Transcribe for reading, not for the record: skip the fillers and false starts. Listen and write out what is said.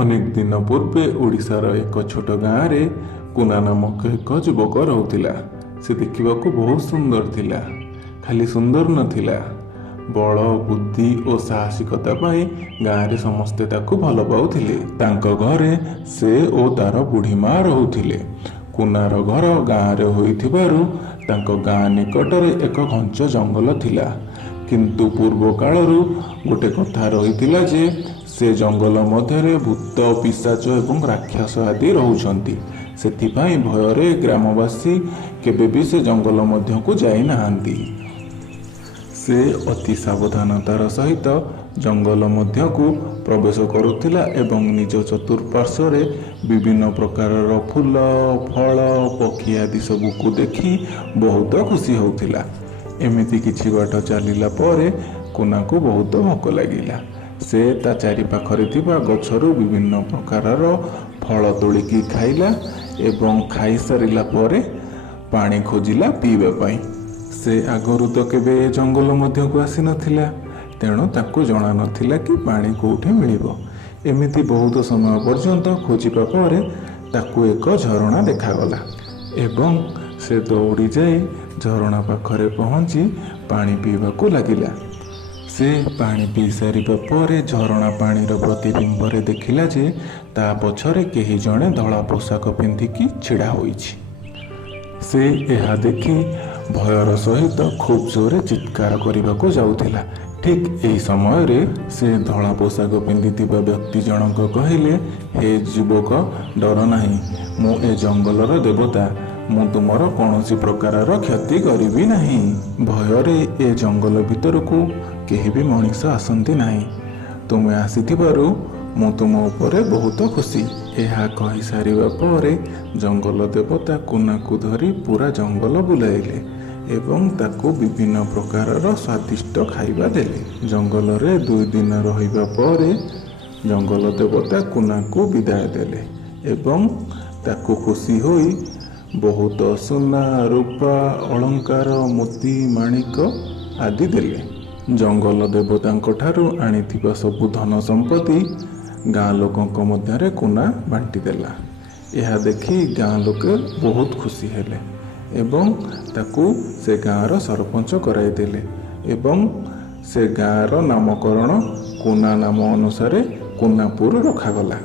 ଅନେକ ଦିନ ପୂର୍ବେ ଓଡ଼ିଶାର ଏକ ଛୋଟ ଗାଁରେ କୁନା ନାମକ ଏକ ଯୁବକ ରହୁଥିଲା। ସେ ଦେଖିବାକୁ ବହୁତ ସୁନ୍ଦର ଥିଲା। ଖାଲି ସୁନ୍ଦର ନଥିଲା, ବଳ, ବୁଦ୍ଧି ଓ ସାହସିକତା ପାଇଁ ଗାଁରେ ସମସ୍ତେ ତାକୁ ଭଲ ପାଉଥିଲେ। ତାଙ୍କ ଘରେ ସେ ଓ ତାର ବୁଢ଼ୀ ମା ରହୁଥିଲେ। କୁନାର ଘର ଗାଁରେ ହୋଇଥିବାରୁ ତାଙ୍କ ଗାଁ ନିକଟରେ ଏକ ଘଞ୍ଚ ଜଙ୍ଗଲ ଥିଲା। କିନ୍ତୁ ପୂର୍ବ କାଳରୁ ଗୋଟେ କଥା ରହିଥିଲା ଯେ ସେ ଜଙ୍ଗଲ ମଧ୍ୟରେ ଭୂତ, ପିଶାଚ ଏବଂ ରାକ୍ଷସ ଆଦି ରହୁଛନ୍ତି। ସେଥିପାଇଁ ଭୟରେ ଗ୍ରାମବାସୀ କେବେ ବି ସେ ଜଙ୍ଗଲ ମଧ୍ୟକୁ ଯାଇନାହାନ୍ତି। ସେ ଅତି ସାବଧାନତାର ସହିତ ଜଙ୍ଗଲ ମଧ୍ୟକୁ ପ୍ରବେଶ କରୁଥିଲା ଏବଂ ନିଜ ଚତୁଃପାର୍ଶ୍ୱରେ ବିଭିନ୍ନ ପ୍ରକାରର ଫୁଲ, ଫଳ, ପକ୍ଷୀ ଆଦି ସବୁକୁ ଦେଖି ବହୁତ ଖୁସି ହେଉଥିଲା। ଏମିତି କିଛି ବାଟ ଚାଲିଲା ପରେ କୁନାକୁ ବହୁତ ଭୋକ ଲାଗିଲା। ସେ ତା ଚାରିପାଖରେ ଥିବା ଗଛରୁ ବିଭିନ୍ନ ପ୍ରକାରର ଫଳ ତୋଳିକି ଖାଇଲା ଏବଂ ଖାଇସାରିଲା ପରେ ପାଣି ଖୋଜିଲା ପିଇବା ପାଇଁ। ସେ ଆଗରୁ ତ କେବେ ଏ ଜଙ୍ଗଲ ମଧ୍ୟକୁ ଆସିନଥିଲା, ତେଣୁ ତାକୁ ଜଣା ନଥିଲା କି ପାଣି କେଉଁଠି ମିଳିବ। ଏମିତି ବହୁତ ସମୟ ପର୍ଯ୍ୟନ୍ତ ଖୋଜିବା ପରେ ତାକୁ ଏକ ଝରଣା ଦେଖାଗଲା ଏବଂ ସେ ଦୌଡ଼ି ଯାଇ ଝରଣା ପାଖରେ ପହଞ୍ଚି ପାଣି ପିଇବାକୁ ଲାଗିଲା। ସେ ପାଣି ପିଇ ସାରିବା ପରେ ଝରଣା ପାଣିର ପ୍ରତିବିମ୍ବରେ ଦେଖିଲା ଯେ ତା ପଛରେ କେହି ଜଣେ ଧଳା ପୋଷାକ ପିନ୍ଧିକି ଛିଡ଼ା ହୋଇଛି। ସେ ଏହା ଦେଖି ଭୟର ସହିତ ଖୁବ୍ ଜୋରରେ ଚିତ୍କାର କରିବାକୁ ଯାଉଥିଲା। ଠିକ୍ ଏହି ସମୟରେ ସେ ଧଳା ପୋଷାକ ପିନ୍ଧିଥିବା ବ୍ୟକ୍ତି ଜଣକ କହିଲେ, ହେ ଯୁବକ, ଡର ନାହିଁ, ମୁଁ ଏ ଜଙ୍ଗଲର ଦେବତା। ମୁଁ ତୁମର କୌଣସି ପ୍ରକାରର କ୍ଷତି କରିବି ନାହିଁ। ଭୟରେ ଏ ଜଙ୍ଗଲ ଭିତରକୁ କେହି ବି ମଣିଷ ଆସନ୍ତି ନାହିଁ। ତୁମେ ଆସିଥିବାରୁ ମୁଁ ତୁମ ଉପରେ ବହୁତ ଖୁସି। ଏହା କହିସାରିବା ପରେ ଜଙ୍ଗଲ ଦେବତା କୁନାକୁ ଧରି ପୁରା ଜଙ୍ଗଲ ବୁଲାଇଲେ ଏବଂ ତାକୁ ବିଭିନ୍ନ ପ୍ରକାରର ସ୍ୱାଦିଷ୍ଟ ଖାଇବା ଦେଲେ। ଜଙ୍ଗଲରେ 2 ଦିନ ରହିବା ପରେ ଜଙ୍ଗଲ ଦେବତା କୁନାକୁ ବିଦାୟ ଦେଲେ ଏବଂ ତାକୁ ଖୁସି ହୋଇ ବହୁତ ସୁନା, ରୂପା, ଅଳଙ୍କାର, ମୋତି, ମାଣିକ ଆଦି ଦେଲେ। ଜଙ୍ଗଲ ଦେବତାଙ୍କ ଠାରୁ ଆଣିଥିବା ସବୁ ଧନ ସମ୍ପତ୍ତି ଗାଁ ଲୋକଙ୍କ ମଧ୍ୟରେ କୁନା ବାଣ୍ଟିଦେଲା। ଏହା ଦେଖି ଗାଁ ଲୋକେ ବହୁତ ଖୁସି ହେଲେ ଏବଂ ତାକୁ ସେ ଗାଁର ସରପଞ୍ଚ କରାଇଦେଲେ ଏବଂ ସେ ଗାଁର ନାମକରଣ କୁନା ନାମ ଅନୁସାରେ କୁନାପୁର ରଖାଗଲା।